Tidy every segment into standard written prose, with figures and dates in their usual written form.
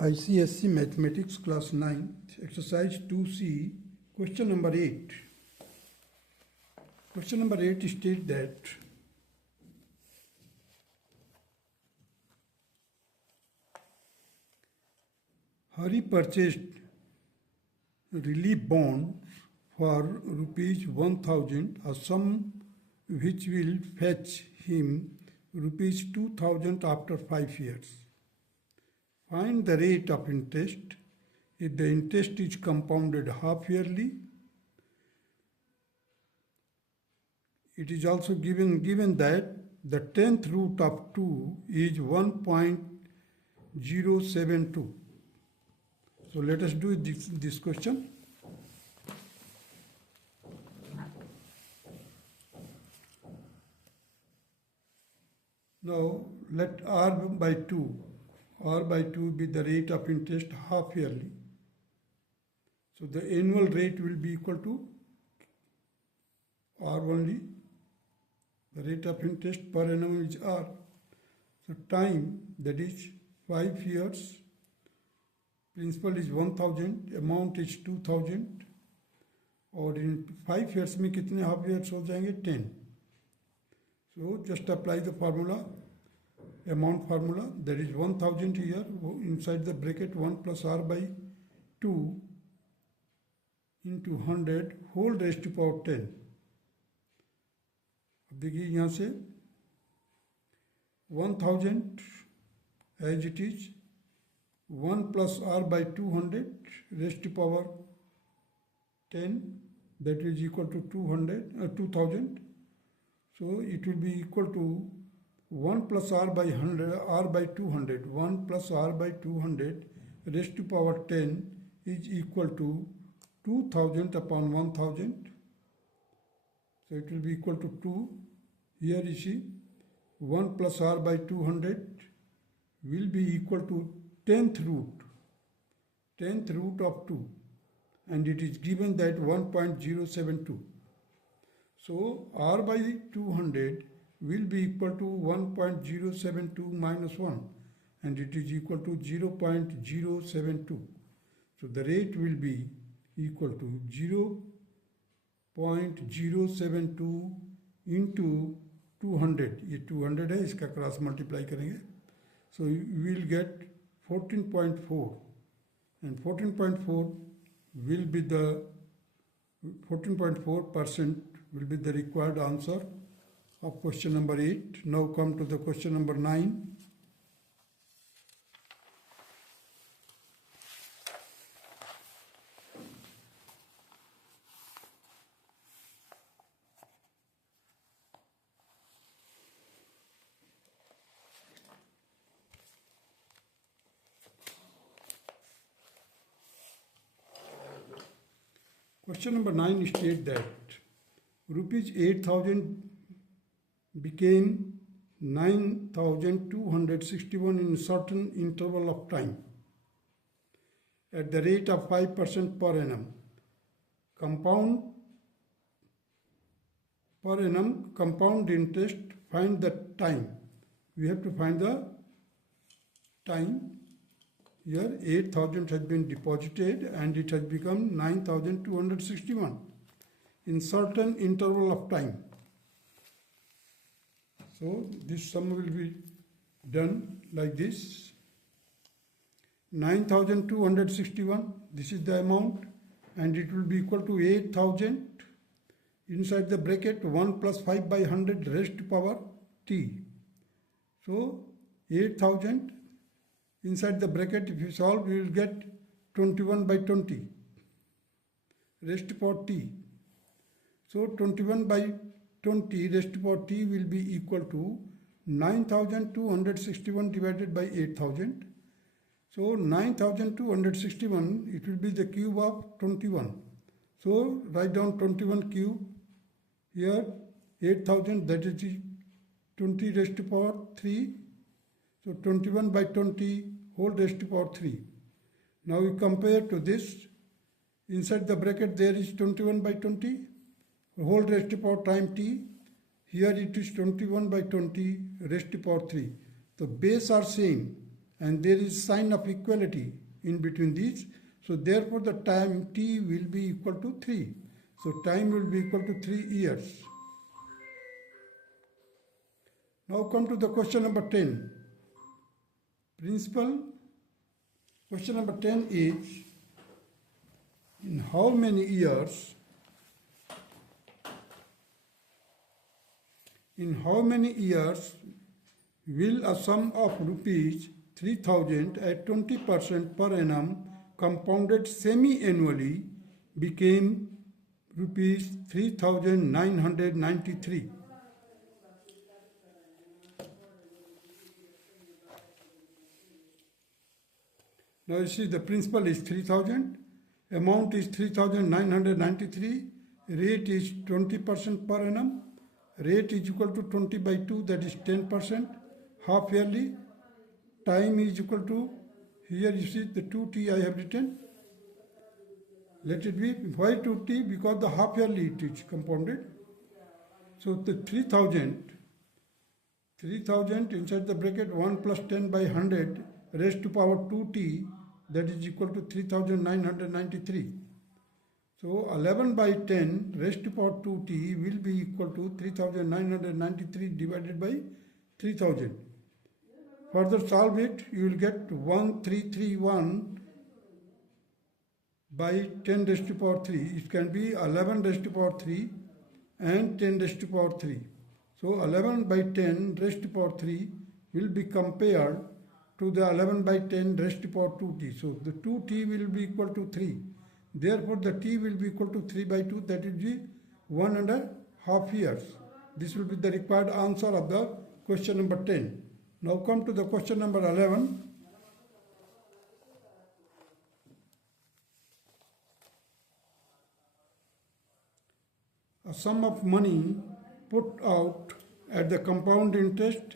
ICSE Mathematics Class 9, Exercise 2C, question number 8. Question number 8 states that Hari purchased relief bonds for rupees 1000, a sum which will fetch him rupees 2000 after 5 years. Find the rate of interest if the interest is compounded half yearly. It is also given that the 10th root of 2 is 1.072. So let us do this question. Now let R by 2 be the rate of interest half yearly. So the annual rate will be equal to R only. The rate of interest per annum is R. So time, that is 5 years. Principal is 1000, amount is 2000. और in 5 years में कितने half years हो जाएंगे? 10. So just apply the formula, amount formula, that is 1000 here, inside the bracket 1 plus R by 2 into 100 whole raised to power 10. अब देखिए यहाँ से 1000 as it is, 1 plus R by 200 raised to power 10, that is equal to 2000. So it will be equal to 1 plus R by 100, R by 200, 1 plus R by 200 raised to power 10 is equal to 2000 upon 1000. So it will be equal to 2. Here you see 1 plus R by 200 will be equal to 10th root of 2, and it is given that 1.072. So R by 200 will be equal to 1.072 minus 1, and it is equal to 0.072. So the rate will be equal to 0.072 into 200. ये 200 है, इसका cross multiply करेंगे. So you will get 14.4, and 14.4 will be the 14.4% will be the required answer of question number 8. Now come to the question number 9. Question number 9 states that rupees 8000 became 9261 in a certain interval of time at the rate of 5% per annum. Compound interest, find the time. We have to find the time. Here 8000 has been deposited and it has become 9261 in certain interval of time. So this sum will be done like this. 9261, this is the amount, and it will be equal to 8000 inside the bracket 1 plus 5 by 100 raised to power t. So 8000 inside the bracket, if you solve, you will get 21 by 20 raised to power t. So 21 by 20 raised to power t will be equal to 9261 divided by 8000. So 9261, it will be the cube of 21. So write down 21 cube. Here 8000, that is 20 raised to power 3. So 21 by 20 whole raised to power 3. Now we compare to this. Inside the bracket there is 21 by 20 whole raised to power time t. Here it is 21 by 20 raised to power 3. The base are same. and there is sign of equality in between these. So therefore the time t will be equal to 3. So time will be equal to 3 years. Now come to the question number 10. Principal, question number 10 is, in how many years will a sum of rupees 3,000 at 20% per annum compounded semi-annually became rupees 3,993? Now you see the principal is 3,000, amount is 3,993, rate is 20% per annum, rate is equal to 20 by 2, that is 10%, half yearly, time is equal to, here you see the 2t I have written, let it be, why 2t? Because the half yearly it is compounded. So the 3,000 inside the bracket 1 plus 10 by 100 raised to power 2t, that is equal to 3,993. So 11 by 10 raised to power 2t will be equal to 3,993 divided by 3,000. Further solve it, you will get 1331 by 10 raised to power 3. It can be 11 raised to power 3 and 10 raised to power 3. So 11 by 10 raised to power 3 will be compared to the 11 by 10 raised to power 2t. So the 2t will be equal to 3. Therefore the t will be equal to 3 by 2, that will be 1.5 years. This will be the required answer of the question number 10. Now come to the question number 11. A sum of money put out at the compound interest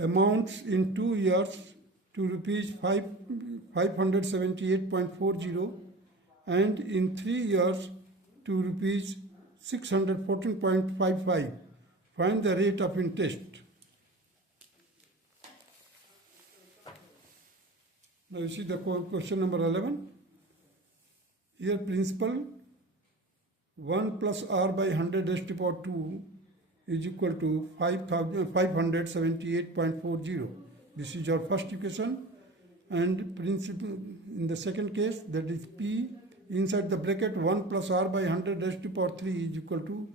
amounts in 2 years to rupees 578.40 and in 3 years to rupees 614.55. Find the rate of interest. Now you see the question number 11. Here principal 1 plus r by 100 raised to power 2 is equal to 578.40. This is our first equation, and principal in the second case, that is p inside the bracket 1 plus r by 100 raised to power 3 is equal to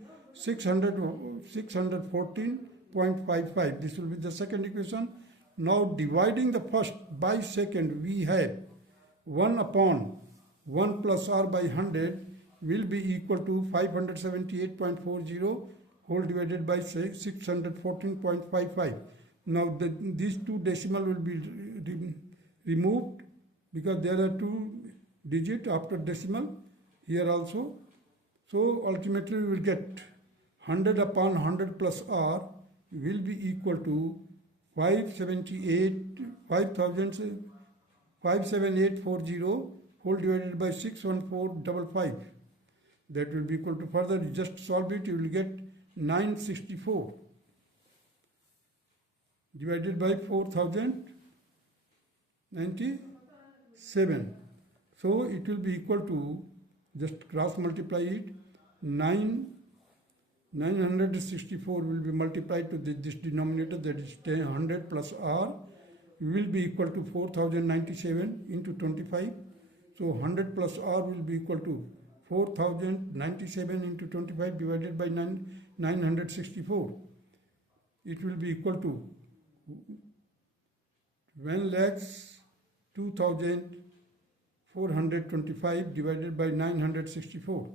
614.55. This will be the second equation. Now dividing the first by second, we have 1 upon 1 plus r by 100 will be equal to 578.40 whole divided by 614.55. Now these two decimal will be removed because there are 2 digits after decimal here also. So ultimately we will get 100 upon 100 plus r will be equal to 57840 whole divided by 61455. That will be equal to, further just solve it, you will get 964 divided by 4097. So it will be equal to, just cross multiply it, 964 will be multiplied to this denominator, that is 100 plus r will be equal to 4097 into 25. So 100 plus r will be equal to 4097 into 25 divided by 964. It will be equal to 1,02,425 divided by 964.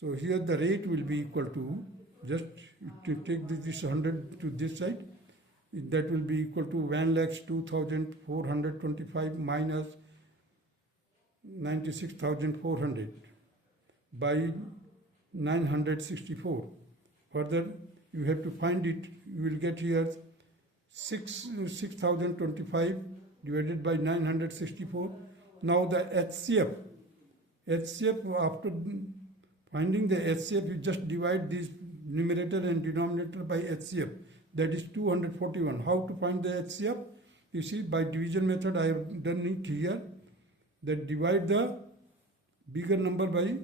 So here the rate will be equal to, just to take this 100 to this side, that will be equal to 1,02,425 minus 96,400 by 964. Further, you have to find it. You will get here 6,025 divided by 964. Now the HCF, after finding the HCF, you just divide this numerator and denominator by HCF. that is 241. How to find the HCF? You see, by division method I have done it here. That divide the bigger number by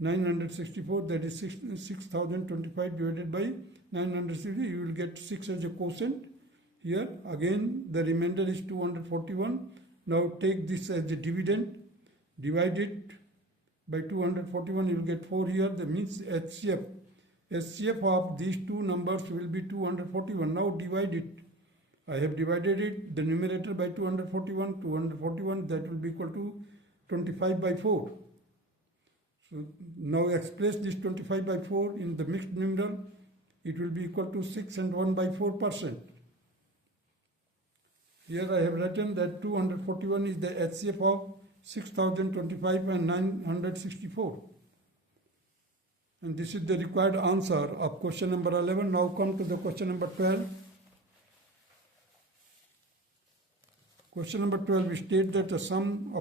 964, that is 6025 divided by 960, you will get 6 as a quotient. Here again the remainder is 241. Now take this as a dividend, divide it by 241, you will get 4 here. That means HCF of these two numbers will be 241. Now divide it. I have divided it, the numerator by 241, that will be equal to 25 by 4. So now express this 25 by 4 in the mixed number, it will be equal to 6 and 1 by 4%. Here I have written that 241 is the HCF of 6025 and 964. And this is the required answer of question number 11. Now come to the question number 12. Question number 12, we state that a sum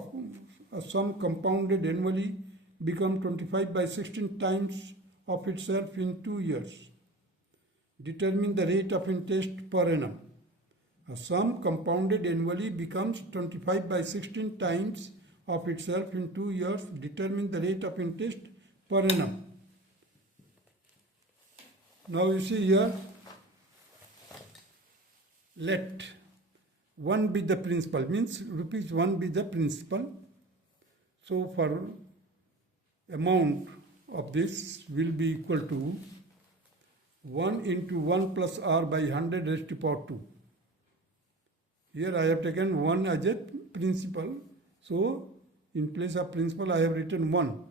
compounded annually become 25 by 16 times of itself in 2 years. Determine the rate of interest per annum. A sum compounded annually becomes 25 by 16 times of itself in 2 years. Determine the rate of interest per annum. Now you see here, let 1 be the principal, means rupees 1 be the principal. So for amount of this will be equal to 1 into 1 plus r by 100 raised to power 2. Here I have taken 1 as a principal. So in place of principal I have written 1.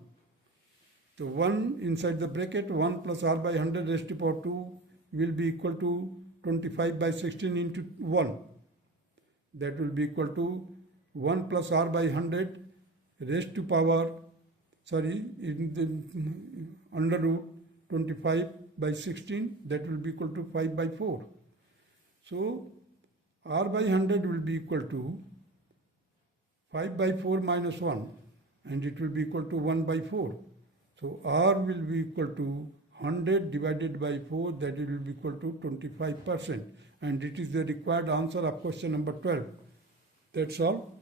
So 1 inside the bracket, 1 plus r by 100 raised to power 2 will be equal to 25 by 16 into 1. That will be equal to 1 plus r by 100 raised to power, under root 25 by 16, that will be equal to 5 by 4. So r by 100 will be equal to 5 by 4 minus 1, and it will be equal to 1 by 4. So r will be equal to 100 divided by 4, that it will be equal to 25%. And it is the required answer of question number 12. That's all.